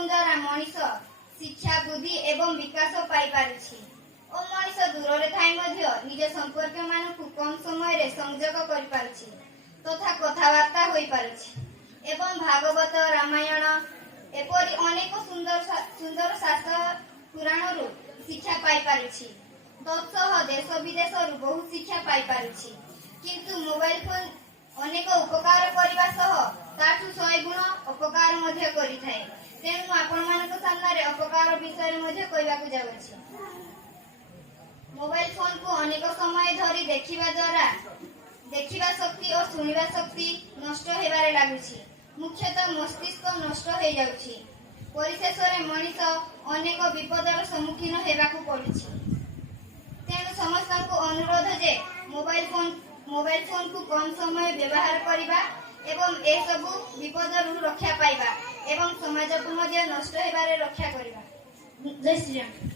Phone ଦ୍ୱାରା ମଣିଷ ଶିକ୍ଷା ବୁଦ୍ଧି ଏବଂ ବିକାଶ ପାଇପାରୁଛି ଓ ମଣିଷ ଦୂରରେ ଥାଇ ମଧ୍ୟ ନିଜ ସମ୍ପର୍କୀୟମାନଙ୍କୁ କମ ସମୟରେ ସଂଯୋଗ କରିପାରୁଛି ତଥା କଥାବାର୍ତ୍ତା ହୋଇପାରୁଛି ଏବଂ ଭାଗବତ ରାମାୟଣ ଏପରି ଅନେକ ସୁନ୍ଦର ଶାସ୍ତ୍ର ପୁରାଣରୁ ଶିକ୍ଷା ପାଇପାରୁଛି ତତ୍ସହ ଦେଶ ବିଦେଶରୁ ବହୁ ଶିକ୍ଷା ପାଇପାରୁଛି କିନ୍ତୁ ମୋବାଇଲ ଫୋନ ଅନେକ ଉପକାର କରିବା ସହ ତାଠୁ 100 ଗୁଣ ଅପକାର ମଧ୍ୟ କରିଥାଏ। ତେଣୁ ମୁଁ ଆପଣମାନଙ୍କ ସାମ୍ନାରେ ଅପକାର ବିଷୟରେ ମଧ୍ୟ କହିବାକୁ ଯାଉଛି। ମୋବାଇଲ ଫୋନକୁ ଅନେକ ସମୟ ଧରି ଦେଖିବା ଦ୍ୱାରା ଦେଖିବା ଶକ୍ତି ଓ ଶୁଣିବା ଶକ୍ତି ନଷ୍ଟ ହେବାରେ ଲାଗୁଛି। ମୁଖ୍ୟତଃ ମସ୍ତିଷ୍କ ନଷ୍ଟ ହୋଇଯାଉଛି। ପରିଶେଷରେ ମଣିଷ ଅନେକ ବିପଦର ସମ୍ମୁଖୀନ ହେବାକୁ ପଡୁଛି। ତେଣୁ ସମସ୍ତଙ୍କୁ ଅନୁରୋଧ ଯେ ମୋବାଇଲ ଫୋନକୁ କମ ସମୟ ବ୍ୟବହାର କରିବା ଏବଂ ଏସବୁ ବିପଦରୁ ରକ୍ଷା ପାଇବା ଏବଂ ସମାଜକୁ ମଧ୍ୟ ନଷ୍ଟ ହେବାରେ ରକ୍ଷା କରିବା। ଜୟ ଶ୍ରୀରାମ।